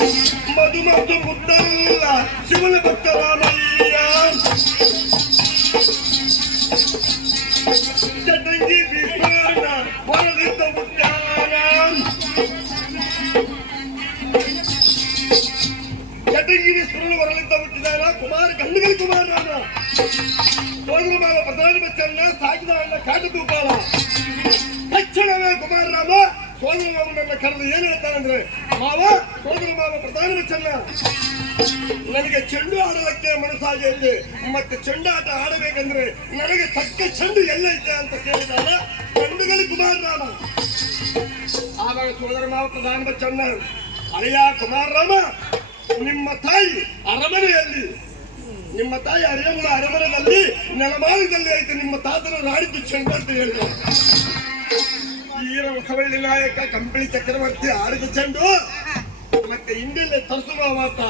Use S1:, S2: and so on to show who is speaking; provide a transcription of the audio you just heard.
S1: மதுமத்து புத்தல்ல சிவன பக்தராமையா சட்டங்கி விஸ்வான வரதித்த புத்தானாம் சட்டங்கிரி சுருள் வரலித்த புத்திதானா குமார் கண்ணுகள் குமாரானா சோதனமாக பதானி வச்சானா சாகிதான காட்டு தூக்காளா குமார் ராமா ಸೋದರ ಮಾವನನ್ನ ಕರೆದು ಏನ್ ಹೇಳ್ತಾನಂದ್ರೆ ಮಾವ, ಸೋದರ ಮಾವ, ಪ್ರಧಾನ ಚೆನ್ನ ನನಗೆ ಚೆಂಡು ಆಡಲಿಕ್ಕೆ ಮನಸ್ಸಾಗೈತೆ ಮತ್ತೆ ಚೆಂಡಾಟ ಆಡಬೇಕಂದ್ರೆ ನನಗೆ ತಕ್ಕ ಚೆಂಡು ಎಲ್ಲೈತೆ ಅಂತ ಕೇಳಿದಾಗ ಗಂಡುಗಲಿ ಕುಮಾರ ರಾಮ. ಆವಾಗ ಸೋದರ ಮಾವ, ಪ್ರಧಾನ ಚೆನ್ನ ಅಳಿಯ ಕುಮಾರ್ ರಾಮ, ನಿಮ್ಮ ತಾಯಿ ಅರಮನೆಯಲ್ಲಿ, ನಿಮ್ಮ ತಾಯಿ ಅರಿಯಮ್ಮ ಅರಮನೆಯಲ್ಲಿ ನೆಲಮಾಳದಲ್ಲಿ ಐತೆ. ನಿಮ್ಮ ತಾತನ ನಾಡಿದ್ದು ಚೆಂಡು ಅಂತ ಹೇಳಿದ. ವೀರ ಮುಖವಳ್ಳಿ ನಾಯಕ ಕಂಬಳಿ ಚಕ್ರವರ್ತಿ ಆಡಿದ ಚೆಂಡು. ಮತ್ತೆ ಇಂಡಿಯಲ್ಲಿ ತರಿಸುವ ಮಾತ